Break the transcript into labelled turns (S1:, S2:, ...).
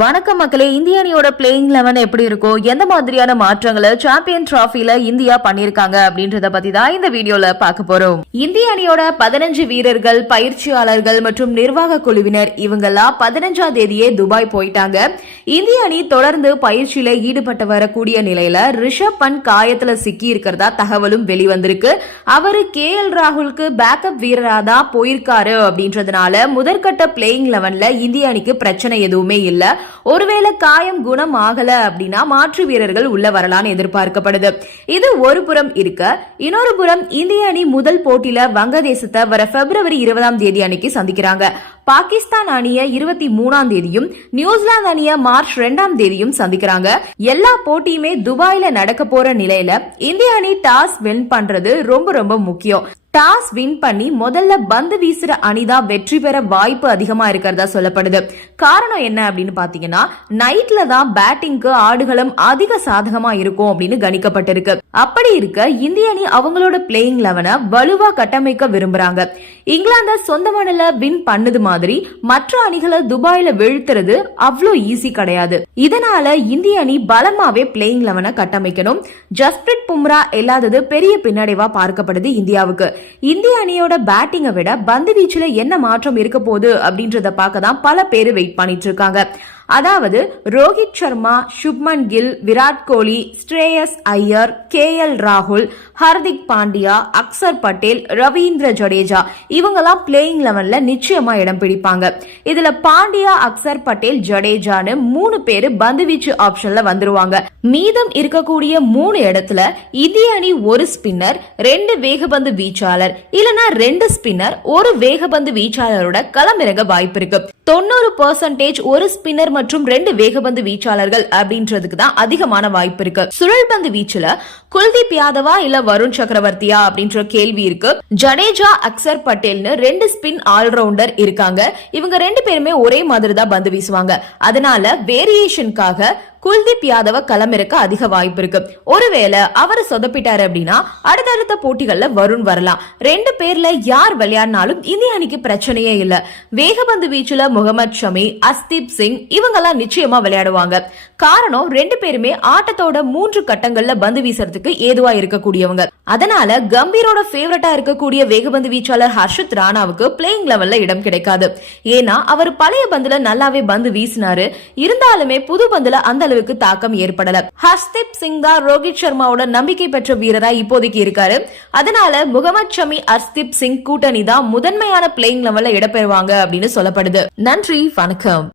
S1: வணக்கம் மக்களே இந்திய அணியோட பிளேயிங் லெவன் எப்படி இருக்கும் எந்த மாதிரியான மாற்றங்களை சாம்பியன் டிராஃபில இந்தியா பண்ணிருக்காங்க அப்படின்றத பத்தி தான் இந்த வீடியோல பார்க்க போறோம். இந்திய அணியோட பதினஞ்சு வீரர்கள் பயிற்சியாளர்கள் மற்றும் நிர்வாக குழுவினர் இவங்கெல்லாம் பதினஞ்சாம் தேதியே துபாய் போயிட்டாங்க. இந்திய அணி தொடர்ந்து பயிற்சியில ஈடுபட்டு வரக்கூடிய நிலையில ரிஷப் பண்ட் காயத்துல சிக்கி இருக்கிறதா தகவலும் வெளிவந்திருக்கு. அவரு கே எல் ராகுலுக்கு பேக்கப் வீரரா தான் போயிருக்காரு அப்படின்றதுனால முதற்கட்ட பிளேயிங் லெவன்ல இந்திய அணிக்கு பிரச்சனை எதுவுமே இல்லை. ஒருவேளை காயம் குணம் ஆகல அப்படின்னா மாற்று வீரர்கள் உள்ள வரலான்னு எதிர்பார்க்கப்படுது. இது ஒரு புறம் இருக்க இன்னொரு புறம் இந்திய அணி முதல் போட்டியில வங்கதேசத்தை வர பிப்ரவரி இருபதாம் தேதி அன்னைக்கு சந்திக்கிறாங்க. பாகிஸ்தான் அணிய இருபத்தி மூணாம் தேதியும் நியூசிலாந்து அணிய மார்ச் ரெண்டாம் தேதியும் சந்திக்கிறாங்க. எல்லா போட்டியுமே துபாயில நடக்க போற நிலையில இந்திய அணி டாஸ் வின் பண்றது ரொம்ப ரொம்ப முக்கியம். டாஸ் வின் பண்ணி முதல்ல பந்து வீசுற அணிதான் வெற்றி பெற வாய்ப்பு அதிகமா இருக்கிறதா சொல்லப்படுது. காரணம் என்ன அப்படின்னு பாத்தீங்கன்னா நைட்ல தான் பேட்டிங்க்கு ஆடுகளம் அதிக சாதகமா இருக்கும் அப்படின்னு கணிக்கப்பட்டிருக்கு. அப்படி இருக்க இந்திய அணி அவங்களோட பிளேயிங் லெவனை வலுவா கட்டமைக்க விரும்புறாங்க. இங்கிலாந்தை சொந்த மணல வின் பண்ணது மாதிரி மற்ற அணிகளை துபாயில வீழ்த்துறது அவ்வளோ ஈஸி கிடையாது. இதனால இந்திய அணி பலமாவே பிளேயிங் லெவனை கட்டமைக்கணும். ஜஸ்பிரிட் பும்ரா இல்லாதது பெரிய பின்னடைவா பார்க்கப்படுது இந்தியாவுக்கு. இந்திய அணியோட பேட்டிங்கை விட பந்து வீச்சுல என்ன மாற்றம் இருக்க போகுது அப்படின்றத பார்க்க தான் பல பேர் வெயிட் பண்ணிட்டு இருக்காங்க. அதாவது ரோஹித் சர்மா சுப்மன் கில் விராட் கோலி ஸ்ரேயஸ் ஐயர் கே எல் ராகுல் ஹர்திக் பாண்டியா அக்சர் பட்டேல் ரவீந்திர ஜடேஜா இவங்கெல்லாம் பிளேயிங் லெவன்ல நிச்சயமா இடம் பிடிப்பாங்க. இதுல பாண்டியா அக்சர் பட்டேல் ஜடேஜான்னு மூணு பேரு பந்துவீச்சு ஆப்ஷன்ல வந்துருவாங்க. மீதம் இருக்கக்கூடிய மூணு இடத்துல இந்திய அணி ஒரு ஸ்பின்னர் ரெண்டு வேகபந்து வீச்சாளர். இல்லனா ரெண்டு ஸ்பின்னர் ஒரு வேகபந்து வீச்சாளரோட களமிறங்க வாய்ப்பு இருக்கு. தொண்ணூறு பர்சன்டேஜ் ஒரு ஸ்பின்னர் மற்றும் ரெண்டு வேகபந்து வீச்சாளர்கள் அப்படின்றதுக்கு தான் அதிகமான வாய்ப்பு இருக்கு. சுழல் பந்து வீச்சுல குல்தீப் யாதவா இல்ல வருண் சக்கரவர்த்தியா அப்படின்ற கேள்வி இருக்கு. ஜடேஜா அக்சர் பட்டேல்னு ரெண்டு ஸ்பின் ஆல்ரவுண்டர் இருக்காங்க. இவங்க ரெண்டு பேருமே ஒரே மாதிரி தான் பந்து வீசுவாங்க. அதனால வேரியேஷனுக்காக குல்தீப் யாதவ களமிறக்க அதிக வாய்ப்பு இருக்கு. ஒருவேளை அவர் சொதப்பிட்டாரு அப்படின்னா அடுத்தடுத்த போட்டிகள்ல வருண் வரலாம். ரெண்டு பேர்ல யார் விளையாடினாலும் இந்திய அணிக்கு பிரச்சனையே இல்ல. வேகபந்து வீச்சுல முகமது ஷமி அஸ்தீப் சிங் இவங்கெல்லாம் நிச்சயமா விளையாடுவாங்க. காரணம் ரெண்டு பேருமே ஆட்டத்தோட மூன்று கட்டங்கள்ல பந்து வீசுறதுக்கு ஏதுவா இருக்கக்கூடியவங்க. அதனால கம்பீரோட ஃபேவரட்டா இருக்கக்கூடிய வேகபந்து வீச்சாளர் ஹர்ஷத் ராணாவுக்கு பிளேயிங் லெவல்ல இடம் கிடைக்காது. ஏன்னா அவர் பழைய பந்துல நல்லாவே பந்து வீசினாரு. இருந்தாலுமே புது பந்துல அந்த அளவுக்கு தாக்கம் ஏற்படல. ஹர்ஷ்தீப் சிங் தான் ரோஹித் சர்மாவோட நம்பிக்கை பெற்ற வீரரா இப்போதைக்கு இருக்காரு. அதனால முகமது ஷமி ஹர்ஷ்தீப் சிங் கூட்டணி தான் முதன்மையான பிளேயிங் லெவல்ல இடம்பெறுவாங்க அப்படின்னு சொல்லப்படுது. நன்றி வணக்கம்.